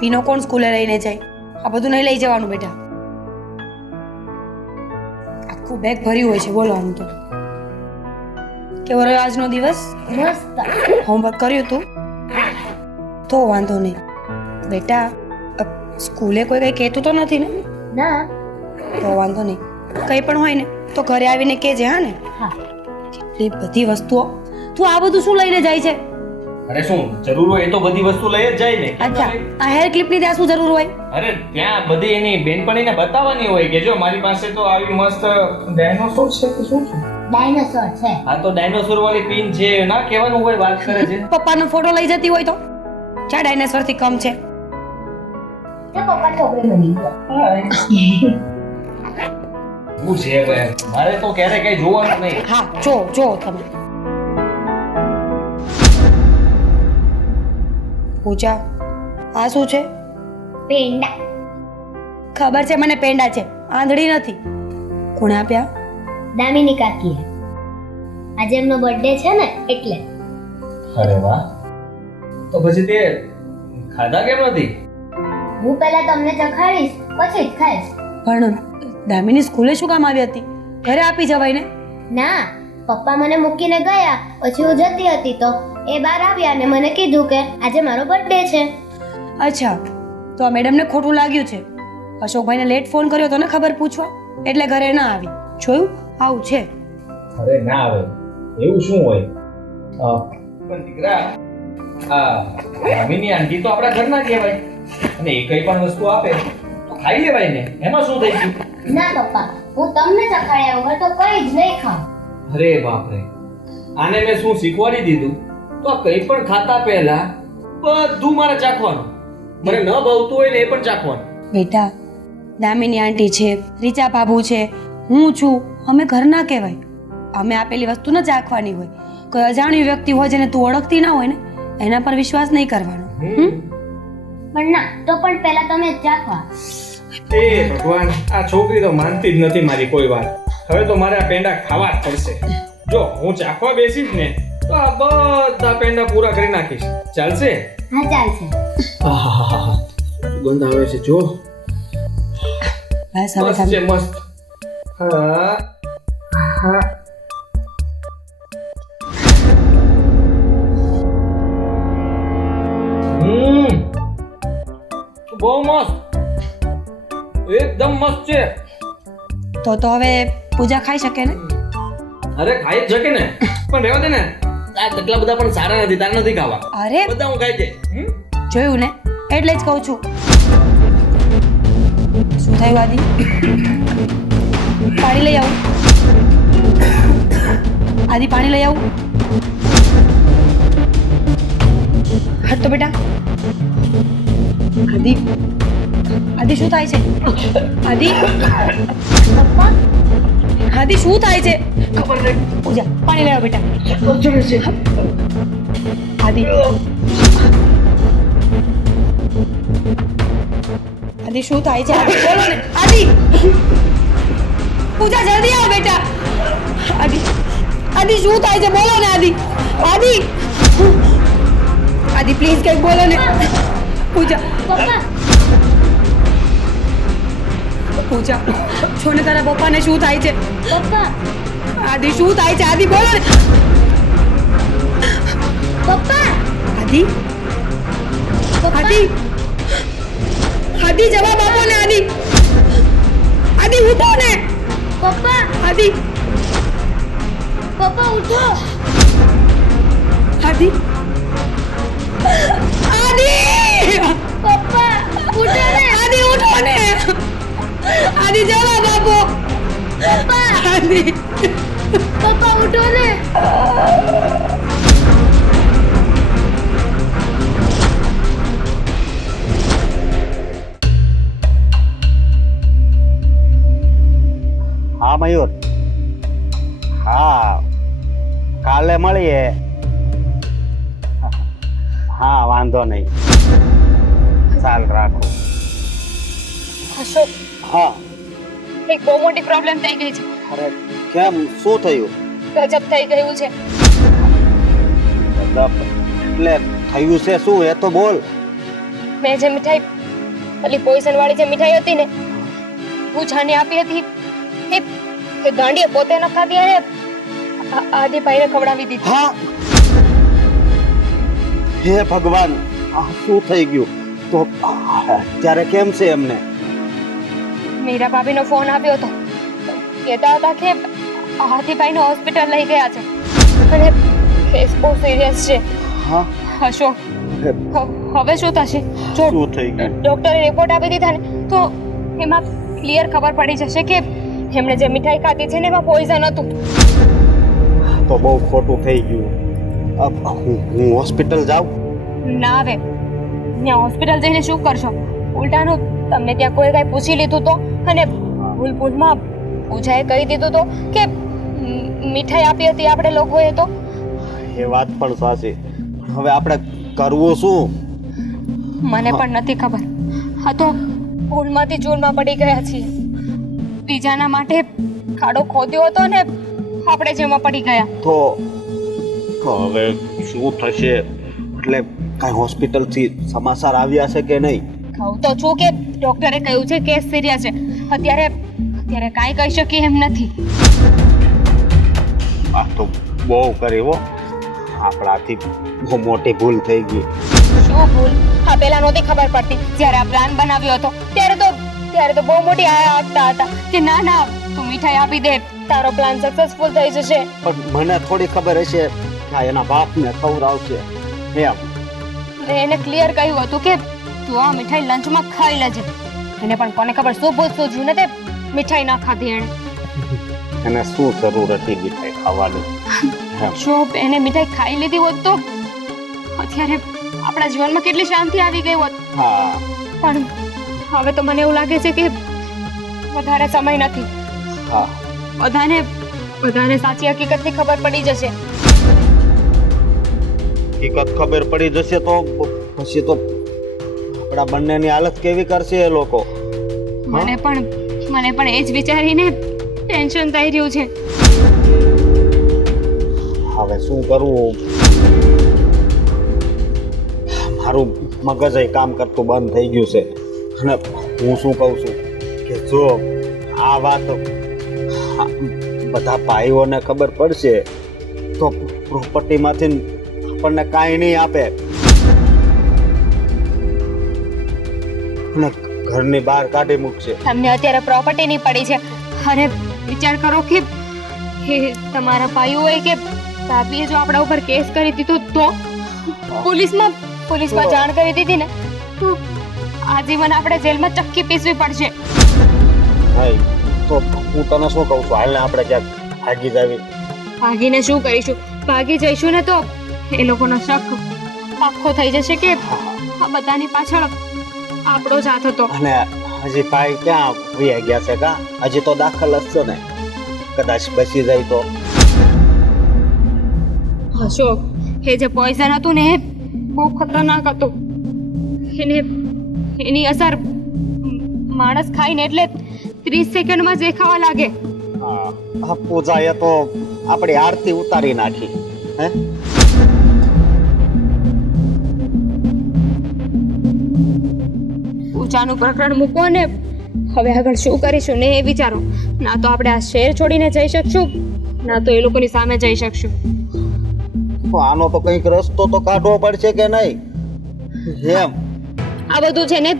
પીનો કોણ સ્કૂલે લઈને જાય? આ બધું નહીં લઈ જવાનું બેટા. આખું બેગ ભર્યું હોય છે. બોલો આમ તો કેવો રહ્યો આજનો દિવસ? મસ્ત. હોમવર્ક કર્યું તું? તો વાંધો નહીં બેટા. સ્કૂલે કોઈ કંઈ કહેતું તો નથી ને? ના. તો વાંધો નહીં. કંઈ પણ હોય ને તો ઘરે આવીને કહેજે. હા ને? હા. કેટલી બધી વસ્તુઓ. તું આ બધું શું લઈને જાય છે? અરે શું જરૂર હોય એ તો બધી વસ્તુ લઈ જ જાય ને. અચ્છા, આ હેર ક્લિપની ત્યાં શું જરૂર હોય? અરે ત્યાં બધી એની બેનપણીને બતાવવાની હોય કે જો મારી પાસે તો આવી મસ્ત ડાયનોસોર છે કે શું છે. ડાયનોસોર છે. હા તો ડાયનોસોર વાળી પિન છે ના કહેવાનું હોય, વાત કરે છે. પપ્પાનો ફોટો લઈ જતી હોય તો ચા ડાયનાસોર થી કમ છે? તે પપ્પા છોકરી બની ગયો. શું છે હવે? મારે તો ક્યારે કઈ જોવાનું નહીં. હા, જો તમે. પૂજા, આ શું છે? પેંડા. ખબર છે મને પેંડા છે, આંધળી નથી. કોણે આપ્યા? દામિની કાકીએ. આજે એમનો બર્થડે છે ને એટલે. અરે વાહ. તો પછી તે ખાધા કેમ નથી? હું પહેલા તમને ચખાડીશ પછી જ ખાઈશ. પણ દામિની સ્કૂલે શું કામ આવી હતી? ઘરે આપી જવાય ને? ના, પપ્પા મને મૂકીને ગયા પછી હું જતી હતી તો એ બહાર આવ્યા અને મને કીધું કે આજે મારો બર્થડે છે. અચ્છા, તો આ મેડમને ખોટું લાગ્યું છે. અશોકભાઈને લેટ ફોન કર્યો તો ને ખબર પૂછવા, એટલે ઘરે ના આવી. જોયું? આવું છે. અરે ના આવે એવું શું હોય? પણ દીકરા આ દામિની આંટી તો આપણા ઘરના કહેવાય અને એ કઈ પણ વસ્તુ આપે તો ખાઈ લેવાય ને, એમાં શું થઈ ગયું? ના પપ્પા, હું તમને ચખાડ્યા વગર તો કઈ જ નહીં ખાઉં. અરે બાપ રે, આને મેં શું શીખવાડી દીધું? તો આ કંઈ પણ ખાતા પહેલા બધું મારે ચાખવાનું. મને ન ભાવતું હોય ને એ પણ ચાખવાનું. બેટા, દામિની આંટી છે, રીચા બાબુ છે, હું છું, અમે ઘરના કહેવાય. અમે આપેલી વસ્તુ ન ચાખવાની હોય. કોઈ અજાણ્યું વ્યક્તિ હોય જેને તું ઓળખતી ના હોય ને એના પર વિશ્વાસ નહીં કરવાનો. પણ ના, તો પણ પહેલા તમે જ ચાખવા. એ ભગવાન, આ છોકરી તો માનતી જ નથી મારી કોઈ વાત. હવે તો મારે આ પેંડા ખાવા જ પડશે. જો હું ચાખવા બેસીશ ને તો આ બધા પેંડા પૂરા કરી નાખીશ. ચાલશે? હા ચાલશે. આહાહાહા, સુગંધ આવે છે જો. બસ હવે મસ્ત છે તમે મસ્ત. હા હા. બહુ મસ્ત, એકદમ મસ્ત છે. તો હવે પૂજા ખાઈ શકે ને? અરે ખાઈ જ શકે ને, પણ રહેવા દે ને. આ એટલા બધા પણ સારા નથી, તારે નથી ખાવા. અરે બધા હું ખાઈ જાય. જોયું ને, એટલે જ કહું છું. શું થયું આદિ? પાણી લઈ આવું? આદિ પાણી લઈ આવું? હટ તો બેટા. આદિ, આદિ શું થાય છે? આદિ, પપ્પા આદિ શું થાય છે? ખબર નહીં. પૂજા, પાણી લઈ આવ બેટા. આદિ, આદિ શું થાય છે? આદિ બોલો ને. આદિ, પૂજા જલ્દી આવો બેટા. આદિ, આદિ શું થાય છે? બોલો ને આદિ. આદિ, આદિ પ્લીઝ કંઈક બોલો ને. પૂજા, પપ્પા પૂજા, છો ને તારા પપ્પાને શું થાય છે? પપ્પા આદિ શું થાય છે? આદિ બોલો ને. પપ્પા આદિ, આદિ, આદિ જવાબ આપો ને. આદિ, આદિ ઉઠો ને. પપ્પા આદિ, પપ્પા ઉઠો. આદિ, આદિ, પપ્પા ઉઠો ને. આદિ ઉઠો ને. આદિ જવાબ આપો. પપ્પા આદિ, પપ્પા ઉઠો ને. હા મયુર, હા કાલે મળીએ. હા વાંધો નહીં, ચાલ રાખો. અશોક, હા એક બહુ મોટી પ્રોબ્લેમ થઈ ગઈ છે. અરે કેમ, શું થયું? ગજબ થઈ ગયું છે. એટલે થયું છે શું એ તો બોલ. મેં જે મીઠાઈ પેલી પોઈઝન વાળી જે મીઠાઈ હતી ને પૂજાને આપી હતી એ ગાંડીએ પોતે ન ખાધી અને આદિભાઈને ખવડાવી દીધી. હા, હે ભગવાન, આ શું થઈ ગયું? તો ત્યારે કેમ છે એમને? મીરા ભાભીનો ફોન આવ્યો હતો. કહેતા હતા કે આદિભાઈને હોસ્પિટલ લઈ ગયા છે અને કેસ બહુ સિરિયસ છે. હા, અશોક, હવે શું થશે? જો શું થઈ ગયું? ડોક્ટરે રિપોર્ટ આપી દીધા ને તો એમાં ક્લિયર ખબર પડી જશે કે એમણે જે મીઠાઈ ખાધી છે ને એમાં પોઈઝન હતું. તો બહુ ખોટું થઈ ગયું. હું હોસ્પિટલ જાઉં? ના આવે. ત્યાં હોસ્પિટલ જઈને શું કરશો? ઉલટાનું તમને ત્યાં કોઈ કાંઈ પૂછી લીધું તો અને ભૂલમાં પૂજાએ કહી દીધું તો કે મીઠાઈ આપી હતી આપણે લોકોએ તો. એ વાત પણ સાચી. હવે આપણે કરવું શું? મને પણ નથી ખબર. હા તો ભૂલમાંથી ચૂરમાં પડી ગયા છીએ. બીજાના માટે ખાડો ખોદ્યો હતો ને આપણે જેમાં પડી ગયા. તો હવે શું થશે? એટલે કાંઈ હોસ્પિટલથી સમાચાર આવ્યા છે કે નહીં? કહું તો છું કે ડોક્ટરે કહ્યું છે કેસ સિરિયસ છે. અત્યારે કાંઈ કહી શકીએ એમ નથી. આ તો બહુ કરી હો. આપણાથી બહુ મોટી ભૂલ થઈ ગઈ. શું ભૂલ? હા, પેલા નહોતી ખબર પડતી. જ્યારે આ પ્લાન બનાવ્યો હતો ત્યારે તો બહુ મોટી આયા આપતા હતા કે ના ના તું મીઠાઈ આપી દે, તારો પ્લાન સક્સેસફુલ થઈ જશે. પણ મને થોડી ખબર હશે કે આ એના બાપને ખવડાવશે એમ. મેં એને ક્લિયર કહ્યું હતું કે તું આ મીઠાઈ લંચમાં ખાઈ લેજે. એને પણ કોને ખબર શું ભૂલ સૂઝ્યું ને તે મીઠાઈ ના ખાધી એણે. એને શું જરૂર હતી મીઠાઈ ખાવાની? જો એને મીઠાઈ ખાઈ લીધી હોત તો અત્યારે આપણા જીવનમાં કેટલી શાંતિ આવી ગઈ હોત. હા, પણ હવે તો મને એવું લાગે છે કે વધારે સમય નથી. હા, બધાને સાચી હકીકતની ખબર પડી જશે. હકીકત ખબર પડી જશે તો પછી તો આપણા બંનેની હાલત કેવી કરશે એ લોકો? મને પણ એ જ વિચારીને ટેન્શન થઈ રહ્યું છે. હવે શું કરવું? મારું મગજ કામ કરતું બંધ થઈ ગયું છે. અને હું શું કહું છું કે જો આ વાત બધા ભાઈઓને ખબર પડશે તો પ્રોપર્ટીમાંથી આપણને કાંઈ નહીં આપે અને ઘરની બહાર કાઢી મૂકશે. તમને અત્યારે પ્રોપર્ટીની પડી છે અને વિચાર કરો કે તમારા ભાઈઓએ કે ભાભીએ જો આપણા ઉપર કેસ કરી દીધો તો પોલીસમાં જાણ કરી દીધી ને તો આજીવન આપણે જેલમાં ચક્કી પીસવી પડશે. ભાઈ તો હું તને શું કહું છું, હાલને આપણે ક્યાંક ભાગી જાવી. ભાગીને શું કરીશું? ભાગી જઈશું ને તો એ લોકોનો શક પાક્કો થઈ જશે કે આ બધાની પાછળ આપણો જ હાથ હતો. અને હજી ભાઈ ક્યાં વયા ગયા છે? કા હજી તો દાખલ જ છે ને. કદાચ બચી જાય તો. અશોક, એ જે પોઈઝન હતું ને એ બહુ ખતરનાક હતું. એની અસર માણસ ખાઈને એટલે 30 સેકન્ડમાં દેખાવા લાગે. આ પૂજાએ તો આપણી આરતી ઉતારી નાખી. હે, પૂજાનું પ્રકરણ મૂકો ને હવે આગળ શું કરીશું ને એ વિચારો. ના તો આપણે આ શહેર છોડીને જઈ શકશું, ના તો એ લોકોની સામે જઈ શકશું. તો આનો તો કંઈક રસ્તો તો કાઢવો પડશે કે નહીં? એમ આ બધું છે ને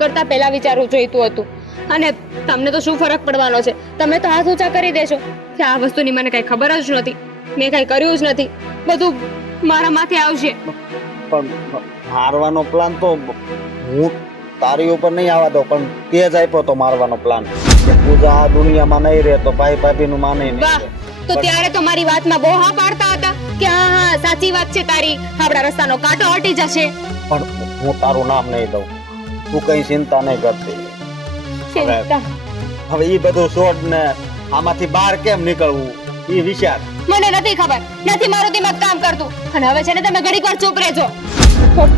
કરતા પહેલા વિચારવું જોઈતું હતું. અને તમને તો શું ફરક પડવાનો છે? તમે તો હાથ ઊંચા કરી દેશો કે આ વસ્તુની મને કઈ ખબર જ નથી, મેં કઈ કર્યું જ નથી, બધું મારા માથે આવશે. પણ મારવાનો પ્લાન તો હું તારી ઉપર નહીં આવવા દો, પણ તે જ આપ્યો તો મારવાનો પ્લાન. પૂજા આ દુનિયામાં નહીં રહે તો ભાઈ ભાભીનું માને નહીં. વાહ, તો ત્યારે તો મારી વાતમાં બહુ હા પાડતા હતા કે હા સાચી વાત છે તારી, આપણા રસ્તાનો કાંટો હટી જશે. પણ હું તારું નામ નહીં દઉં, તું કઈ ચિંતા નહીં કરતી. હવે ઈ બધું છોડ ને આમાંથી બહાર કેમ નીકળવું ઈ વિચાર. મને નથી ખબર, નથી મારું દિમાગ કામ કરતું. અને હવે છે ને તમે ઘડીક વાર ચૂપ રહેજો, હું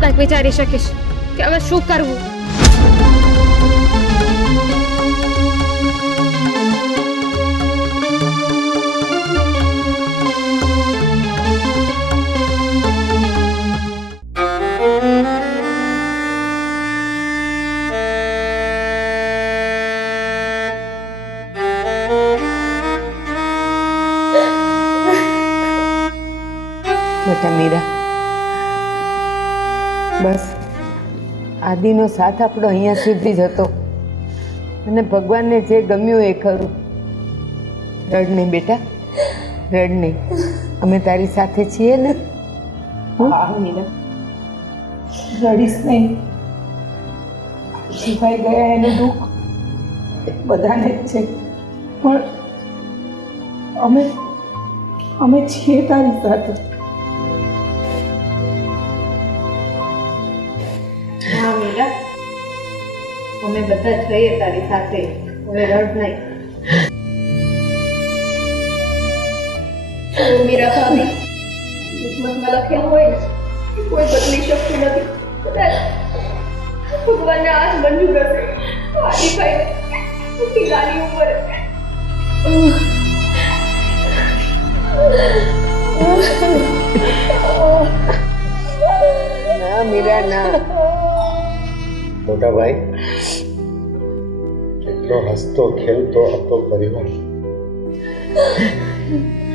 કંઈક વિચારી શકીશ કે હવે શું કરવું. બેટા મીરા, બસ આદિનો સાથ આપણો અહીંયા સુધી જ હતો અને ભગવાનને જે ગમ્યું એ ખરું. રડ નહીં બેટા, રડ નહીં. અમે તારી સાથે છીએ ને. હા મીરા, રડીશ નહીં. શિવાય ગયા એનું દુઃખ બધાને જ છે, પણ અમે છીએ તારી સાથે. હા મીરા, અમે બધા છીએ તારી સાથે. હવે રડ નહીં. મીરા ભાભી, કિસ્મતમાં લખેલું હોય ને એ કોઈ બદલી શકતું નથી. કદાચ ભગવાનને આજ મંજૂર હશે. આદિભાઈ નાની ઉંમરે ના મીરા ના. મોટા ભાઈ, કેટલો હસતો ખેલતો હતો પરિવાર.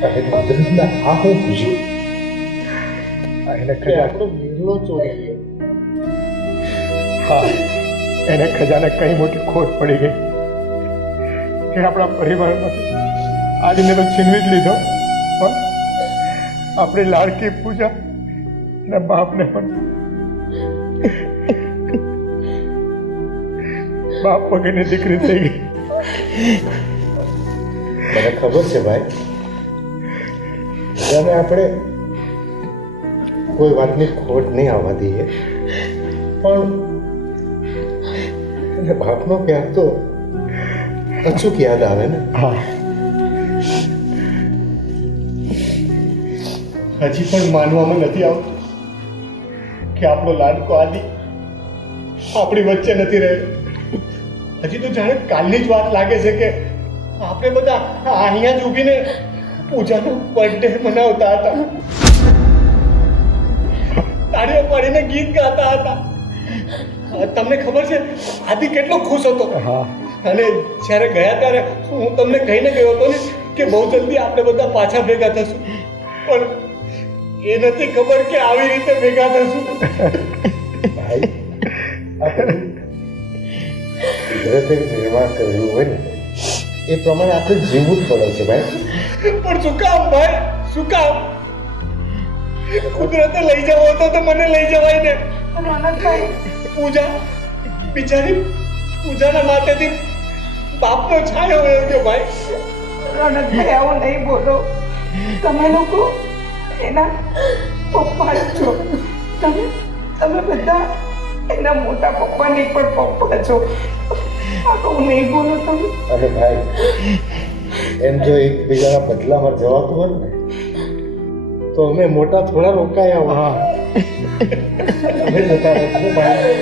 અને કુદરતના આ હું પૂછ્યું એને આપણો મીરલો ચોરી ગયો. હા, એને ખજાને કઈ મોટી ખોટ પડી ગઈ કે આપણા પરિવારમાંથી આદિને તો છીનવી જ લીધો, પણ આપણી લાડકી પૂજા અને બાપને પણ બાપ વગરની દીકરી થઈ ગઈ. મને ખબર છે ભાઈ, બધાને આપણે કોઈ વાતની ખોટ નહીં આવવા દઈએ, પણ એને બાપનો પ્યાર તો અચૂક યાદ આવે ને. હા, હજી પણ માનવામાં નથી આવતું કે આપણો લાડકો આદિ આપણી વચ્ચે નથી રહ્યો. હજી તો જાણે કાલની જ વાત લાગે છે કે આપણે બધા અહીંયા જ ઊભીને પૂજાનો બર્થડે મનાવતા હતા, તાળીઓ પાડીને ગીત ગાતા હતા. તમને ખબર છે આદિ કેટલો ખુશ હતો. અને જ્યારે ગયા ત્યારે હું તમને કહીને ગયો હતો ને કે બહુ જલ્દી આપણે બધા પાછા ભેગા થશું, પણ એ નથી ખબર કે આવી રીતે ભેગા થશું. ભાઈ, આપણે કુદરતે નિર્માણ કરેલું હોય ને એ પ્રમાણે આપણે જીવવું જ પડે છે ભાઈ. પણ શું કામ ભાઈ, શું કામ? કુદરતે લઈ જવો હતો તો મને લઈ જવાય ને. પૂજા બિચારી, પૂજાના માથેથી બાપનો છાયો વયો ગયો ભાઈ. રોનકભાઈ, આવું નહીં બોલો. તમે લોકો એના પપ્પા જ છો. તમે બધા એના મોટા પપ્પાની પણ પપ્પા છો. આવું નહીં બોલો તમે. અને ભાઈ, એમ જો એકબીજાના બદલામાં જવાતું હોય ને તો અમે મોટા થોડા રોકાયા હોય. અમે જતા રહેશું ભાઈ.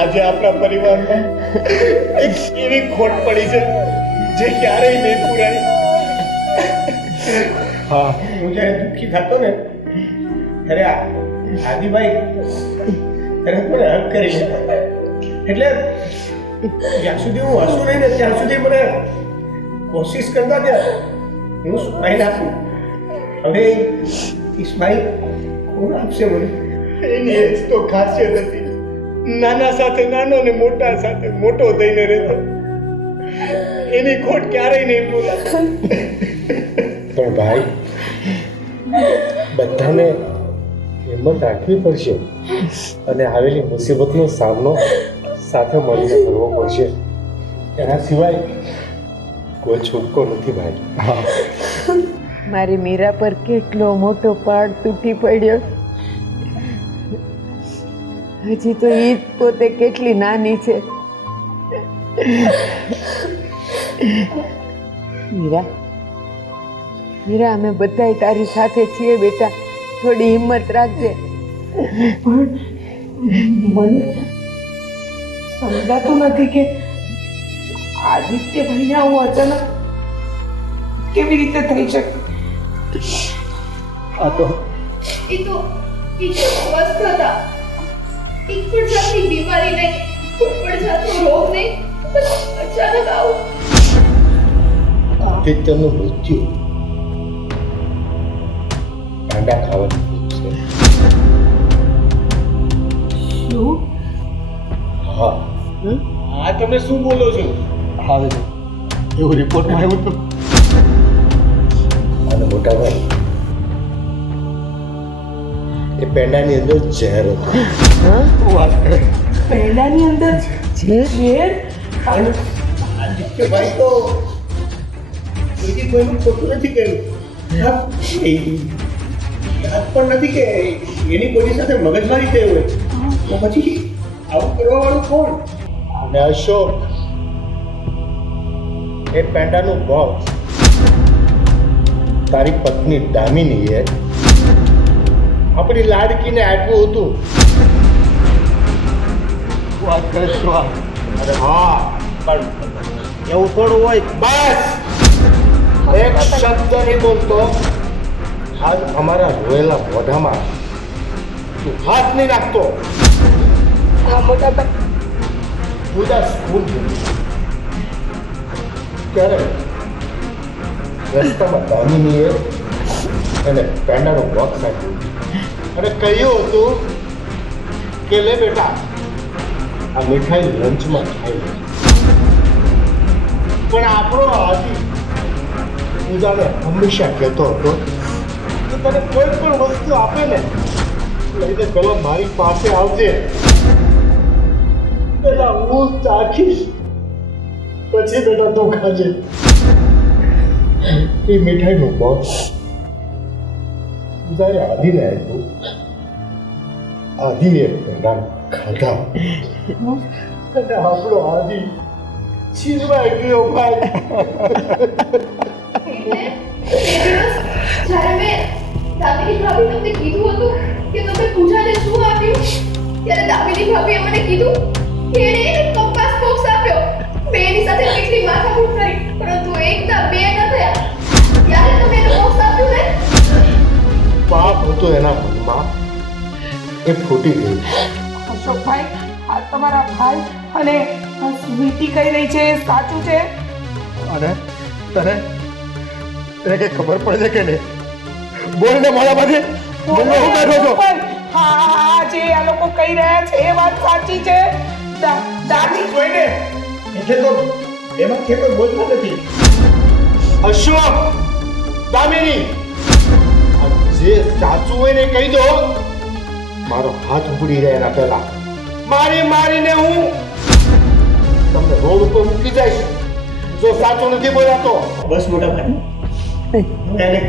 આજે આપણા પરિવારમાં એક એવી ખોટ પડી છે જે ક્યારેય નહીં પૂરાય. હા, હું જ્યારે દુઃખી થતો ને ત્યારે આદિભાઈ ત્યારે મને હક કરી લેતા. એટલે જ્યાં સુધી હું હસું નહીં ને ત્યાં સુધી મને કોશિશ કરતા કે હું સ્માઈલ આપું. હવે સ્માઈલ કોણ આપશે મને? એની એ જ તો ખાસિયત હતી. નાના સાથે નાનો ને મોટા સાથે મોટો થઈને રહેતો. એની ખોટ ક્યારેય નહીં ભૂલાય. પણ ભાઈ, બધાને હિંમત રાખવી પડશે અને આવેલી મુસીબતનો સામનો સાથે મળીને કરવો પડશે. એના સિવાય કોઈ છૂટકો નથી ભાઈ. મારી મીરા પર કેટલો મોટો પાડ તૂટી પડ્યો. હજી તો ઈ જ પોતે કેટલી નાની છે. મીરા, મીરા, અમે બધાય તારી સાથે છીએ બેટા. થોડી હિંમત રાખજે. મને સમજાતું નથી કે આદિત્યભાઈને આવું અચાનક કેવી રીતે થઈ શકે. આ તો એ તો સ્વસ્થ હતા. એક પણ જાતની બીમારી નહીં, કોઈ પણ જાતનો રોગ નહીં. અચાનક આવું આદિત્યનું મૃત્યુ કાંડા ખાવાનું છે. હા આ તમે શું બોલો છો? આવે છે એવું રિપોર્ટમાં આવ્યું હતું. અને મોટા ભાઈ એ પેંડાની અંદર ઝેર હતું. વાત કરે પહેલાની અંદર ઝેર આદિત્યભાઈ તો બીજી કોઈનું ખોટું નથી કર્યું. હા, એ યાદ પણ નથી કે એની કોઈની સાથે મગજમારી થઈ હોય તો પછી આવું કરવા વાળું કોણ? અને અશોક એ પેંડાનું બોક્સ તારી પત્ની દામિનીએ આપણી લાડકીને આપ્યું હતું. વાત કરે શું? અરે હા, પણ એવું થોડું હોય. બસ એક શબ્દ નહીં બોલતો. આજ અમારા રોયેલા મોઢામાં તું હાથ નહીં નાખતો. હા મોટા ભાઈ પૂજા સ્કૂલ ગઈ ત્યારે રસ્તામાં દામિનીએ એને પેંડાનો બોક્સ આપ્યું અને કહ્યું હતું કે લે બેટા આ મીઠાઈ લંચમાં ખાઈ લે. પણ આપણો આદિ પૂજાને હંમેશા કહેતો હતો કે તને કોઈ પણ વસ્તુ આપે ને લઈને પેલા મારી પાસે આવજે, પેલા હું ચાખીશ પછી બેટા તું ખાજે. એ મીઠાઈનું બોક્સ જ્યારે આદિને આપ્યું, આદિએ પેંડા ખાધા અને આપણો આદિ છીનવાઈ ગયો ભાઈ. જ્યારે મેં દામિની ભાભી તમને કીધું હતું કે તમે પૂજાને શું આપ્યું, ત્યારે દામિની ભાભીએ મને કીધું કે એણે એક કંપાસ બોક્સ આપ્યો. મેં એની સાથે કેટલી માથાકૂટ કરી, પરંતુ એકના બે ન થયા. ત્યારે તમે એને બોક્સ આપ્યું ને? પાપ હતું એના મનમાં, એ ફૂટી ગયું. અશોકભાઈ આ તમારા ભાઈ અને આ સ્વીટી કહી રહી છે એ સાચું છે? અને તને તને કઈ ખબર પડે છે કે નહીં? બોલ ને મારા પાસે બોલ ને હું બેઠો છો. હા જે આ લોકો કહી રહ્યા છે એ વાત સાચી છે. દાદી જોઈને એટલે તો એમાં કે કોઈ બોલતો નથી. અશોક, દામિની, આ જે સાચું હોય ને કહી દો. મારો હાથ ઉપડી રહે એના પહેલા મારી મારીને હું તમને રોડ ઉપર મૂકી જઈશ જો સાચું નથી બોલ્યા તો. બસ મોટા ભાઈ, હું એને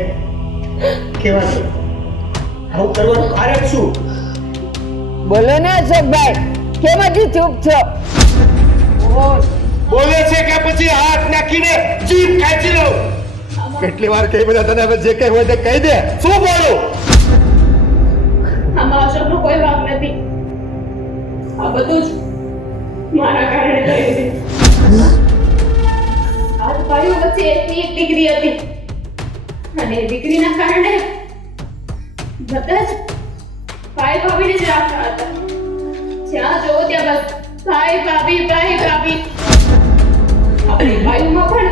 કહેવા દો. આવું કરવાનું કારણ શું? બોલો ને અશોકભાઈ, કેમ હજી ચૂપ છો? બોલે છે કે પછી હાથ નાખીને જીભ ખેંચી લઉં? કેટલી વાર કહી બધા તને હવે જે કઈ હોય તે કહી દે. શું બોલું? આમાં અશોકનો કોઈ વાંક નથી. આ બધું જ મારા કારણે થયું છે. આ ભાઈઓ વચ્ચે એકની એક દીકરી હતી અને એ દીકરીના કારણે બધા જ ભાઈ ભાભીને જ રાખતા હતા. જ્યાં જોવો ત્યાં બસ ભાઈ ભાભી ભાઈ ભાભી. આપણી ભાઈઓમાં પણ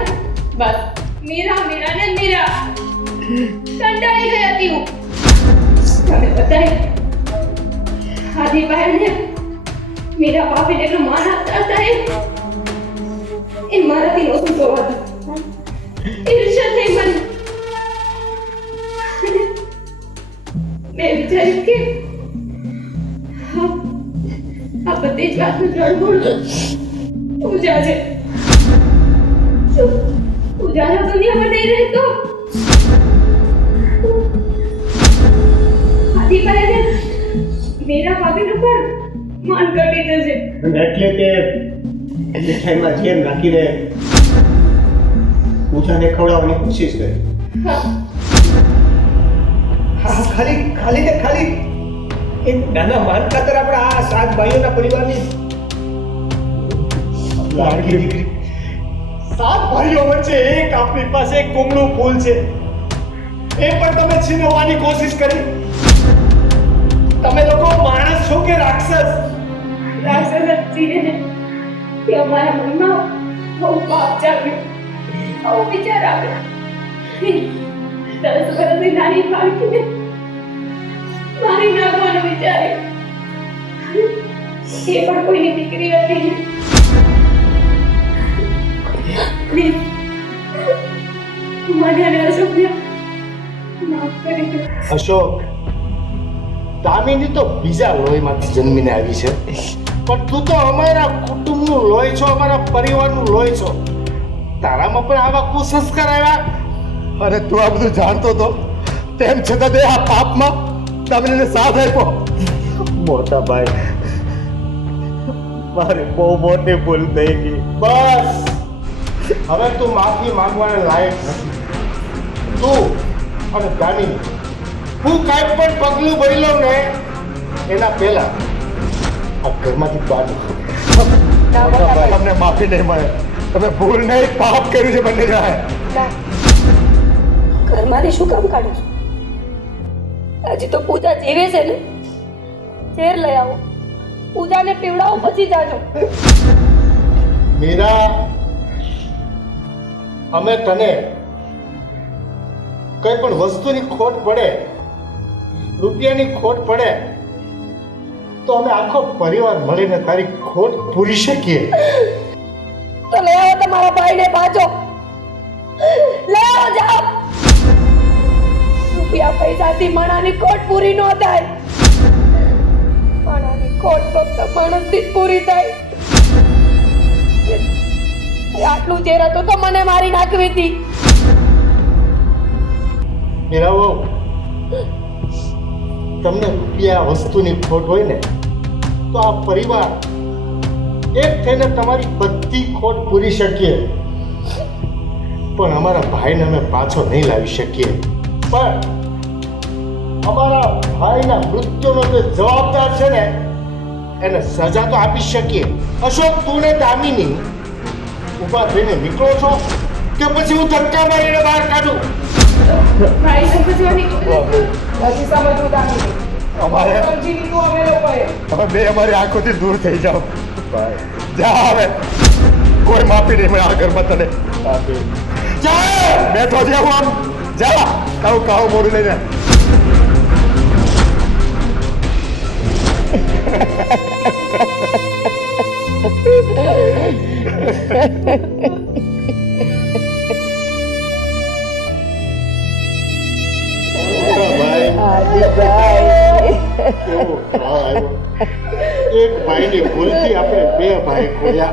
બસ મીરા મીરા ને મીરા. કંટાળી ગઈ હતી હું. તમે બધાએ આદિભાઈને મીરા ભાભીને એટલું માન આપતા હતા એ મારાથી નહોતું જોવાતું. ઈર્ષ્યા થઈ મને. મેં વિચાર્યું કે આ બધી જ વાતનું જળમૂળ પૂજા છે. પૂજાના દુનિયામાં નહીં રહેતો આદિભાઈને મીરા ભાભીનું પણ માન ઘટી જશે. એટલે કે મીઠાઈમાં જેમ નાખીને પૂજાને ખવડાવવાની કોશિશ કરી. હા, હા, ખાલી ને ખાલી એક નાના માન ખાતર આપણા આ 7 ભાઈઓના પરિવારની લાડકી દીકરી. 7 ભાઈઓ વચ્ચે એક આપણી પાસે એક કુમળું ફૂલ છે, એ પણ તમે છીનવવાની કોશિશ કરી. તમે લોકો માણસ છો કે રાક્ષસ? રાક્ષસ જ છીએ ને. કે અમારા મનમાં બહુ પાપ જાગ્યો, આવો વિચાર આવ્યો. 10 વર્ષની નાની બાળકીને મારી નાખવાનો વિચાર આવ્યો. એ પણ કોઈની દીકરી હતી. પ્લીઝ મને અને અશોકને માફ કરી દો. અશોક, દામિની તો બીજા લોહીમાંથી જન્મીને આવી છે, પણ તું તો અમારા કુટુંબનું લોહી છો, અમારા પરિવારનું લોહી છો. તારામાં પણ આવા કુસંસ્કાર આવ્યા. અરે તું આ બધું જાણતો હતો, તેમ છતાં તે આ પાપમાં દામિનીને સાથ આપ્યો. મોટા ભાઈ, મારી બહુ મોટી ભૂલ થઈ ગઈ. બસ હવે તું માફી માંગવાના લાયક નથી. તું અને દામિની, હું કાંઈ પણ પગલું ભરી લઉં ને એના પહેલા આ ઘરમાંથી બહાર નીકળો. તમને માફી નહીં મળે. તમે ભૂલ નહીં, પાપ કર્યું છે બંને જણાએ. ઘરમાંથી શું કામ કાઢો છો? હજી તો પૂજા જીવે છે ને. ઝેર લઈ આવો, પૂજાને પીવડાવો, પછી જાજો. મીરા, અમે તને કઈ પણ વસ્તુની ખોટ પડે, રૂપિયાની ખોટ પડે તો અમે આખો પરિવાર મળીને તારી ખોટ પૂરી શકીએ. તો લઈ આવો તમારા ભાઈને પાછો. લઈ આવો, જાઓ. રૂપિયા પૈસાથી માણાની ખોટ પૂરી ન થાય. માણાની ખોટ ફક્ત માણસથી જ પૂરી થાય. આટલું ઝેર હતું તો મને મારી નાખવી હતી. મીરા વહુ, તમને રૂપિયા વસ્તુની ખોટ હોય ને તો આ પરિવાર એક થઈને તમારી બધી ખોટ પૂરી શકીએ, પણ અમારા ભાઈને અમે પાછો નહીં લાવી શકીએ. પણ અમારા ભાઈના મૃત્યુનો જે જવાબદાર છે ને એને સજા તો આપી શકીએ. અશોક, તું ને દામિની ઊભા થઈને નીકળો છો કે પછી હું ધક્કા મારીને બહાર કાઢું? ભાઈ સમજવાની નથી સમજવું દામિની. અમારે સમજી લીધું અમે લોકોએ. તમે બે અમારી આંખોથી દૂર થઈ જાઓ. જા હવે, કોઈ માફી નહીં મળે આ ઘરમાં તને. જા, બેઠો છે હું આમ. જા, તારું કાળું મોડું લઈને. કેવો ભાવ આવ્યો. એક ભાઈની ભૂલથી આપણે બે ભાઈ ખોયા.